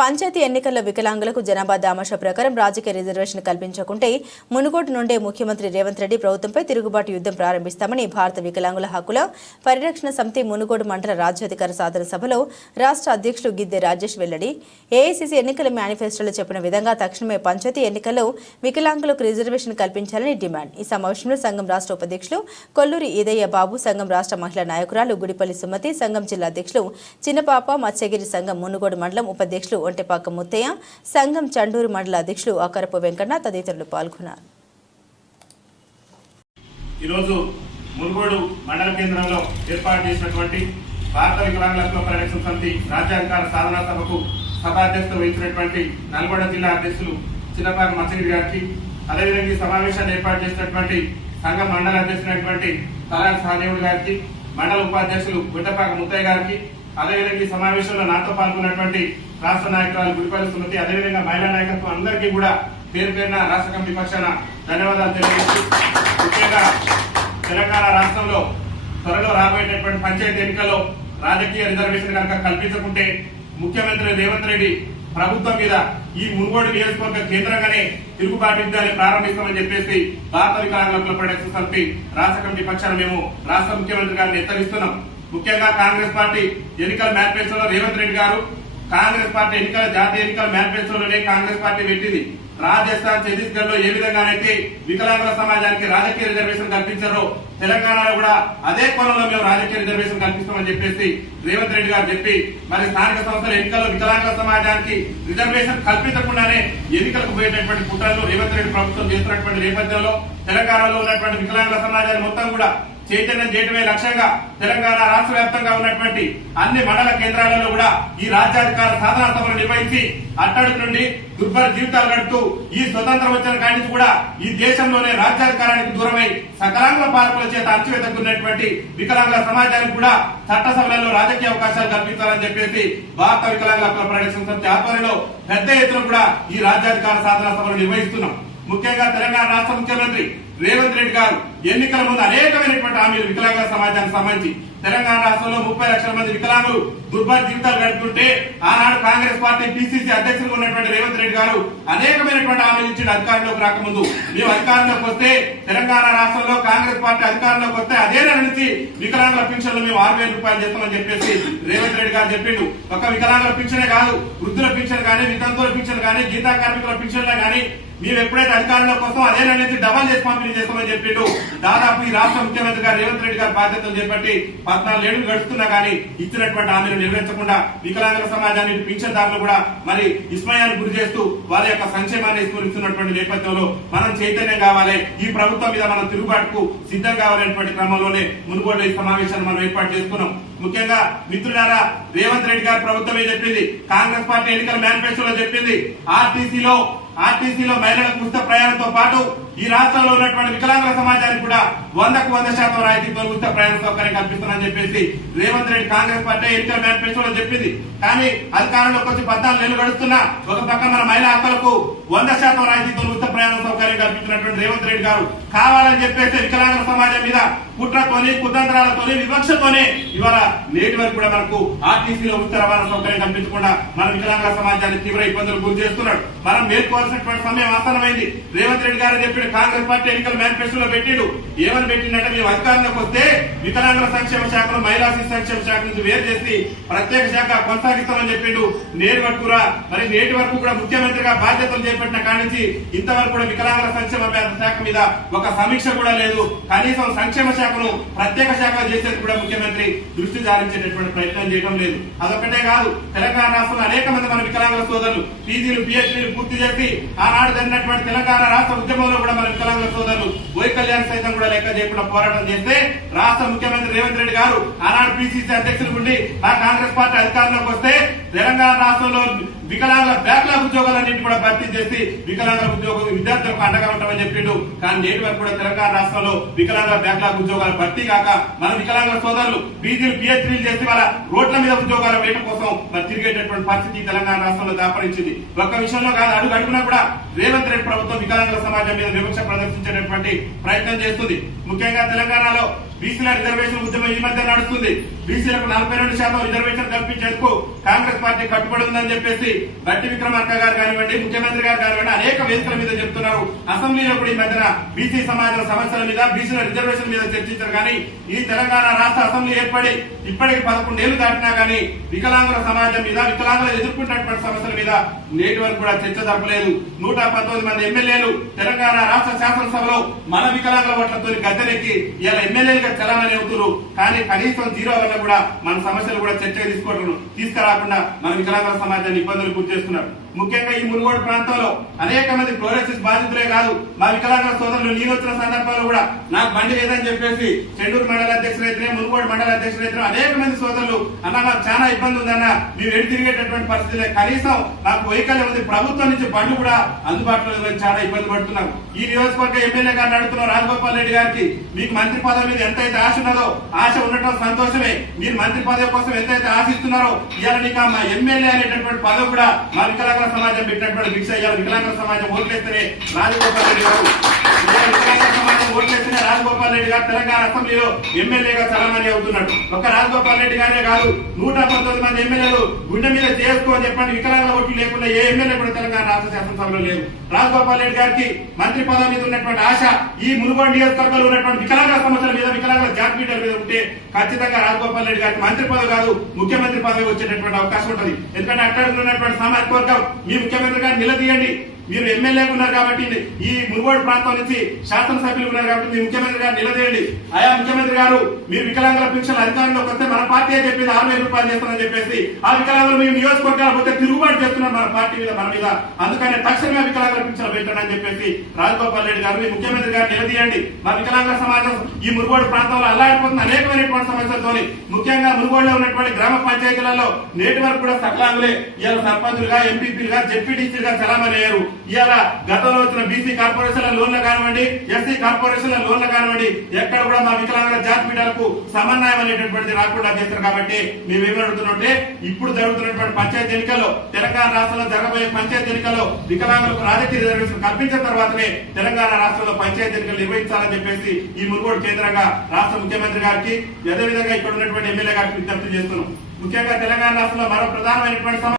పంచాయతీ ఎన్నికల్లో వికలాంగులకు జనాభా దామాషా ప్రకారం రాజకీయ రిజర్వేషన్ కల్పించకుంటే మునుగోడు నుండే ముఖ్యమంత్రి రేవంత్ రెడ్డి ప్రభుత్వంపై తిరుగుబాటు యుద్ధం ప్రారంభిస్తామని భారత వికలాంగుల హక్కుల పరిరక్షణ సమితి మునుగోడు మండల రాజ్యాధికార సాధన సభలో రాష్ట్ర అధ్యక్షులు గిద్దె రాజేష్ వెల్లడి. ఏఐసీసీ ఎన్నికల మేనిఫెస్టోలో చెప్పిన విధంగా తక్షణమే పంచాయతీ ఎన్నికల్లో వికలాంగులకు రిజర్వేషన్ కల్పించాలని డిమాండ్. ఈ సమావేశంలో సంఘం రాష్ట్ర ఉపాధ్యక్షులు కొల్లూరి ఈదయ్య బాబు సంఘం రాష్ట్ర మహిళా నాయకురాలు గుడిపల్లి సుమతి సంఘం జిల్లా అధ్యక్షులు చిన్నపాప మత్స్యగిరి సంఘం మునుగోడు మండలం ఉపాధ్యక్షులు ఒంటెపాక ముత్తయ్య సంఘం చండూరు మండల అధ్యక్షులు అకరపు వెంకన్న తదితరులు పాల్గొన్నారు. ఈరోజు మునుగోడు మండల కేంద్రంలో ఏర్పాటు చేసినటువంటి భారత వికలాంగుల హక్కుల పరిరక్షణ సమితి రాజ్యాంగాల సాధనా సభకు సభాధ్యక్షత వహించినటువంటి నల్గొండ జిల్లా అధ్యక్షులు చిన్నపాక మచ్చగిరి గారికి అదేవిధంగా ఈ సమావేశాన్ని ఏర్పాటు చేసినటువంటి సంఘ మండల అధ్యక్షులైనటువంటి తలారి సహదేవుడు గారికి మండల ఉపాధ్యక్షులు గుట్టపాక ముత్తయ్య గారికి అదేవిధంగా ఈ సమావేశంలో నాతో పాల్గొన్నటువంటి రాష్ట్ర నాయకురాలు గుడిపల్లి సుమతి అదేవిధంగా మహిళా నాయకత్వం అందరికీ కూడా పేరు పేరున రాష్ట్ర కమిటీ పక్షాన ధన్యవాదాలు తెలియజేస్తూ ముఖ్యంగా తెలంగాణ రాష్ట్రంలో త్వరలో రాబోయేటటువంటి పంచాయతీ ఎన్నికల్లో రాజకీయ రిజర్వేషన్ కనుక కల్పించకుంటే ముఖ్యమంత్రి రేవంత్ రెడ్డి ప్రభుత్వం మీద ఈ మునుగోడు నియోజకవర్గ కేంద్రంగానే తిరుగుబాటు యుద్ధాన్ని ప్రారంభిస్తామని చెప్పేసి భారత వికలాంగుల ప్రొడక్షన్ సమితి రాష్ట్ర కమిటీ పక్షాన మేము రాష్ట్ర ముఖ్యమంత్రి గారిని హెచ్చరిస్తున్నాం. ముఖ్యంగా కాంగ్రెస్ పార్టీ ఎన్నికల మేనిఫెస్టోలో రేవంత్ రెడ్డి గారు కాంగ్రెస్ పార్టీ ఎన్నికల జాతీయ ఎన్నికల మేనిఫెస్టోలోనే కాంగ్రెస్ పార్టీ పెట్టింది. రాజస్థాన్ ఛత్తీస్గఢ్లో ఏ విధంగానైతే వికలాంగుల సమాజానికి రాజకీయ రిజర్వేషన్ కల్పించారో తెలంగాణలో కూడా అదే కోణంలో మేము రాజకీయ రిజర్వేషన్ కల్పిస్తామని చెప్పేసి రేవంత్ రెడ్డి గారు చెప్పి మరి స్థానిక సంస్థల ఎన్నికల్లో వికలాంగుల సమాజానికి రిజర్వేషన్ కల్పించకుండానే ఎన్నికలకు పోయేటటువంటి కుట్రలు రేవంత్ రెడ్డి ప్రభుత్వం చేస్తున్నటువంటి నేపథ్యంలో తెలంగాణలో ఉన్నటువంటి వికలాంగుల సమాజాన్ని మొత్తం కూడా చైతన్యం చేయడమే లక్ష్యంగా తెలంగాణ రాష్ట్ర వ్యాప్తంగా ఉన్నటువంటి అన్ని మండల కేంద్రాలలో కూడా ఈ రాజ్యాధికార సాధనా సభలు నిర్వహించి అట్టడుగు నుండి దుర్భర జీవితాలు గడుపుతూ ఈ స్వతంత్రం వచ్చిన కాడి కూడా ఈ దేశంలోనే రాజ్యాధికారానికి దూరమై సకలాంగ పాలకుల చేత అణచివేతకున్నటువంటి వికలాంగుల సమాజానికి కూడా చట్టసభలలో రాజకీయ అవకాశాలు కల్పించాలని చెప్పేసి భారత వికలాంగుల హక్కుల పరిరక్షణ సమితి ఆధ్వర్యంలో పెద్ద ఎత్తున కూడా ఈ రాజ్యాధికార సాధనా సభలు నిర్వహిస్తున్నాం. ముఖ్యంగా తెలంగాణ రాష్ట్ర ముఖ్యమంత్రి రేవంత్ రెడ్డి గారు ఎన్నికల ముందు అనేకమైనటువంటి హామీలు వికలాంగుల సమాజానికి సంబంధించి. తెలంగాణ రాష్ట్రంలో ముప్పై లక్షల మంది వికలాంగులు దుర్భర జీవితాలు గడుపుతుంటే ఆనాడు కాంగ్రెస్ పార్టీ పిసిసి అధ్యక్షులు ఉన్నటువంటి రేవంత్ రెడ్డి గారు అనేకమైనటువంటి హామీలు ఇచ్చిన అధికారంలోకి రాకముందు. మేము అధికారంలోకి వస్తే తెలంగాణ రాష్ట్రంలో కాంగ్రెస్ పార్టీ అధికారంలోకి వస్తే అదే నెల నుంచి వికలాంగుల పింఛన్లు మేము ఆరు వేల రూపాయలు చేస్తామని చెప్పేసి రేవంత్ రెడ్డి గారు చెప్పిండు. ఒక వికలాంగుల పింఛనే కాదు వృద్ధుల పింఛన్ కానీ వితంతుల పింఛన్ కానీ గీతా కార్మికుల పింఛన్లే కానీ మేము ఎప్పుడైతే అధికారంలోకి వస్తాం అదే డబల్ చేసి పంపిణీ చేస్తామని చెప్పిండు. దాదాపు ఈ రాష్ట్ర ముఖ్యమంత్రి గారు రేవంత్ రెడ్డి గారి బాధ్యతలు చేపట్టి పద్నాలుగు ఏళ్ళు గడుస్తున్నా కానీ ఇచ్చినటువంటి హామీలు నెరవేర్చకుండా వికలాంగుల సమాజాన్ని పింఛన్దారులు కూడా మరి విస్మయానికి గురి చేస్తూ వారి యొక్క సంక్షేమాన్ని స్ఫూరిస్తున్నటువంటి నేపథ్యంలో మనం చైతన్యం కావాలి. ఈ ప్రభుత్వం మీద మనం తిరుగుబాటుకు సిద్ధం కావాలనేటువంటి క్రమంలోనే మునుగోడు ఈ సమావేశాన్ని మనం ఏర్పాటు చేసుకున్నాం. ముఖ్యంగా మిత్రులారా రేవంత్ రెడ్డి గారి ప్రభుత్వమే చెప్పింది. కాంగ్రెస్ పార్టీ ఎన్నికల మేనిఫెస్టోలో చెప్పింది. ఆర్టీసీలో ఆర్టీసీలో మహిళలకు ఉచిత ప్రయాణంతో పాటు ఈ రాష్ట్రంలో ఉన్నటువంటి వికలాంగుల సమాజానికి కూడా వందకు వంద శాతం రాయితీతో ఉచిత ప్రయాణ సౌకర్యం కల్పిస్తానని చెప్పేసి రేవంత్ రెడ్డి కాంగ్రెస్ పార్టీ ఎన్నికల మేనిఫెస్టోలో చెప్పింది. కానీ అధికారంలోకి వచ్చి పద్నాలుగు నెలలు గడుస్తున్నా ఒక పక్క మన మహిళా హక్కులకు వంద శాతం రాయితీతో ఉచిత ప్రయాణ సౌకర్యం కల్పించినటువంటి రేవంత్ రెడ్డి గారు కావాలని చెప్పేసి వికలాంగుల సమాజం మీద కుట్రతోని కుతంత్రాలతోని వివక్షతోనే ఇవాళ నేటి వరకు కూడా మనకు ఆర్టీసీలో ఉచిత రవాణా సౌకర్యం కల్పించకుండా మన వికలాంగుల సమాజాన్ని తీవ్ర ఇబ్బందులు గురి చేస్తున్నాడు. మనం మేల్కోవాల్సినటువంటి సమయం ఆసనమైంది రేవంత్ రెడ్డి గారు చెప్పిన కాంగ్రెస్ పార్టీ ఎన్నికల మేనిఫెస్టోలో పెట్టిండు. ఏమని పెట్టిందంటే మేము అధికారంలోకి వస్తే వికలాంగుల సంక్షేమ శాఖను మహిళా శిశు సంక్షేమ శాఖ నుంచి వేరు చేసి ప్రత్యేక శాఖ కొనసాగిస్తామని చెప్పిండు. నేటి వరకు కూడా మరి నేటి వరకు కూడా ముఖ్యమంత్రిగా బాధ్యతలు చేపట్టిన కానించి ఇంతవరకు కూడా వికలాంగుల సంక్షేమ శాఖ మీద ఒక సమీక్ష కూడా లేదు. కనీసం సంక్షేమ శాఖను ప్రత్యేక శాఖ చేసేది కూడా ముఖ్యమంత్రి దృష్టి సారించేటటువంటి ప్రయత్నం చేయడం లేదు. అదొకటే కాదు తెలంగాణ రాష్ట్రంలో అనేక మంది మన వికలాంగుల సోదరులు పీజీలు పిహెచ్డీలు పూర్తి చేసి ఆనాడు జరిగినటువంటి తెలంగాణ రాష్ట్ర ఉద్యమంలో కూడా మరి వికలాంగుల సోదరులు బోయ్ కళ్యాణ్ సైతం కూడా లెక్క చేయకుండా పోరాటం చేస్తే రాష్ట్ర ముఖ్యమంత్రి రేవంత్ రెడ్డి గారు ఆనాడు పిసిసి అధ్యక్షులు ఉండి ఆ కాంగ్రెస్ పార్టీ అధికారంలోకి వస్తే తెలంగాణ రాష్ట్రంలో వికలాంగుల బ్యాక్లాగ్ ఉద్యోగాలన్నింటి కూడా భర్తీ చేసి వికలాంగుల ఉద్యోగ విద్యార్థులకు అండగా ఉంటామని చెప్పిండు. కానీ నేటి వరకు కూడా తెలంగాణ రాష్ట్రంలో వికలాంగుల బ్యాక్లాగ్ ఉద్యోగాలు భర్తీ కాక మన వికలాంగుల సోదరులు పీజీలు పిహెచ్డీలు చేసి వాళ్ళ రోడ్ల మీద ఉద్యోగాల వేయడం కోసం మరి తిరిగేటటువంటి పరిస్థితి తెలంగాణ రాష్ట్రంలో దాపరించింది. ఒక్క విషయంలో కాదు అడుగు అడుగునా కూడా రేవంత్ రెడ్డి ప్రభుత్వం వికలాంగుల సమాజం మీద వివక్ష ప్రదర్శించేటటువంటి ప్రయత్నం చేస్తుంది. ముఖ్యంగా తెలంగాణలో బీసీల రిజర్వేషన్ ఉద్యమం ఈ మధ్య నడుస్తుంది. బీసీలకు నలభై రెండు శాతం రిజర్వేషన్ కల్పించేందుకు కాంగ్రెస్ పార్టీ కట్టుబడి ఉందని చెప్పేసి బట్టి విక్రమార్క గారు కానివ్వండి ముఖ్యమంత్రి గారు కానివ్వండి అనేక వేదికల మీద చెప్తున్నారు. అసెంబ్లీలో కూడా ఈ మధ్యన బీసీ సమాజం సమస్యల మీద బీసీల రిజర్వేషన్ మీద చర్చించారు. కానీ ఈ తెలంగాణ రాష్ట్ర అసెంబ్లీ ఏర్పడి ఇప్పటికి పదకొండేళ్ళు దాటినా కానీ వికలాంగుల సమాజం మీద వికలాంగులు ఎదుర్కొంటున్నటువంటి సమస్యల మీద నేటి వరకు కూడా చర్చ జరపలేదు. నూట పంతొమ్మిది మంది ఎమ్మెల్యేలు తెలంగాణ రాష్ట్ర శాసనసభలో మన వికలాంగుల ఓట్లతో గద్దెనెక్కి ఇలా ఎమ్మెల్యేలుగా చలామణి అవుతున్నారు. కానీ కనీసం జీరో వల్ల కూడా మన సమస్యలు కూడా చర్చ తీసుకోవడం తీసుకురాకుండా మన వికలాంగుల సమాజాన్ని ఇబ్బందులు గురి చేస్తున్నారు. ముఖ్యంగా ఈ మునుగోడు ప్రాంతంలో అనేక మంది క్లోరోసిస్ బాధితులే కాదు మా వికలాంగ సోదరులు నేను వచ్చిన సందర్భాల్లో కూడా నాకు బండి లేదని చెప్పేసి చెండూరు మండల అధ్యక్షులైతేనే మునుగోడు మండల అధ్యక్షులైతే అనేక మంది సోదరులు అన్న నాకు చాలా ఇబ్బంది ఉందన్న మేము ఎడి తిరిగేటటువంటి పరిస్థితి కనీసం నాకు వైకల్యం ఉంది ప్రభుత్వం నుంచి బండ్లు కూడా అందుబాటులో లేదని చాలా ఇబ్బంది పడుతున్నాం. ఈ నియోజకవర్గ ఎమ్మెల్యే గారు నడుతున్న రాజగోపాల్ రెడ్డి గారికి మీకు మంత్రి పదవి మీద ఎంతైతే ఆశ ఉన్నదో ఆశ ఉండటం సంతోషమే. మీరు మంత్రి పదవి కోసం ఎంతైతే ఆశిస్తున్నారో ఇవాళ నీకు మా ఎమ్మెల్యే అనేటటువంటి పదవి కూడా మా వికలాంగ సమాజం పెట్టినటువంటి భిక్ష ఇవాళ వికలాంగుల సమాజం ఓట్లేస్తేనే రాజగోపాల్ రెడ్డి గారు ఇవాళ వికలాంగుల సమాజం ఓట్లేస్తేనే రాజగోపాల్ రెడ్డి గారు తెలంగాణ అసెంబ్లీలో ఎమ్మెల్యేగా చలమని అవుతున్నాడు. ఒక్క రాజగోపాల్ రెడ్డి గారే కాదు నూట పంతొమ్మిది మంది ఎమ్మెల్యేలు గుండె మీద చేసుకో అని చెప్పండి వికలాంగ ఓట్లు లేకుండా ఏ ఎమ్మెల్యే కూడా తెలంగాణ రాష్ట్ర శాసనసభలో లేదు రాజగోపాల్ రెడ్డి గారికి మంత్రి పదవి మీద ఉన్నటువంటి ఆశ ఈ మునుగోడు నియోజకవర్గంలో ఉన్నటువంటి వికలాంగ సమస్యల మీద వికలాంగ వికలాంగుల మీటర్ మీద ఉంటే ఖచ్చితంగా రాజగోపాల్ రెడ్డి గారికి మంత్రి పదవి కాదు ముఖ్యమంత్రి పదవి వచ్చేటటువంటి అవకాశం ఉంటుంది. ఎందుకంటే అక్కడ ఉన్నటువంటి సామాజిక వర్గం మీ ముఖ్యమంత్రి గారు నిలదీయండి. మీరు ఎమ్మెల్యేగా ఉన్నారు కాబట్టి ఈ మునుగోడు ప్రాంతం నుంచి శాసనసభ్యులు ఉన్నారు కాబట్టి మీ ముఖ్యమంత్రి గారు నిలదీయండి. ఆయా ముఖ్యమంత్రి గారు మీరు వికలాంగుల పెన్షన్ అధికారంలోకి వస్తే మన పార్టీ చెప్పింది? ఆరు వేల రూపాయలు చేస్తామని చెప్పేసి ఆ వికలాంగులు మేము నియోజకవర్గాలు పోతే తిరుగుబాటు చేస్తున్నారు మన పార్టీ మీద మన మీద. అందుకని తక్షణమే వికలాంగుల పెన్షన్ పెట్టండి అని చెప్పేసి రాజగోపాల్ రెడ్డి గారు మీ ముఖ్యమంత్రి గారు నిలదీయండి. మా వికలాంగుల సమాజం ఈ మునుగోడు ప్రాంతంలో అల్లాడిపోతున్న అనేకమైనటువంటి సమస్యలతో ముఖ్యంగా మునుగోడులో ఉన్నటువంటి గ్రామ పంచాయతీలలో నేటి వరకు కూడా సకలాంగులే ఇలా సర్పంచులుగా ఎంపీపీలుగా జెడ్పీటీసీలుగా చలామణి అయ్యారు. ఇవాళ గతంలో వచ్చిన బీసీ కార్పొరేషన్ల లోన్లు కానివ్వండి ఎస్సీ కార్పొరేషన్ల లోన్లు కానివ్వండి ఎక్కడ కూడా మా వికలాంగుల జాతి పీఠాలకు సమన్వయం అనేటటువంటిది రాకుండా చేస్తారు కాబట్టి మేమేమి అడుగుతున్నట్టే ఇప్పుడు జరుగుతున్నటువంటి పంచాయతీ ఎన్నికల్లో తెలంగాణ రాష్ట్రంలో జరగబోయే పంచాయతీ ఎన్నికల్లో వికలాంగులకు రాజకీయ రిజర్వేషన్ కల్పించిన తర్వాతనే తెలంగాణ రాష్ట్రంలో పంచాయతీ ఎన్నికలు నిర్వహించాలని చెప్పేసి ఈ మునుగోడు కేంద్రంగా రాష్ట్ర ముఖ్యమంత్రి గారికి అదేవిధంగా ఇక్కడ ఉన్నటువంటి ఎమ్మెల్యే గారికి విజ్ఞప్తి చేస్తున్నాం. ముఖ్యంగా తెలంగాణ రాష్ట్రంలో మరో ప్రధానమైనటువంటి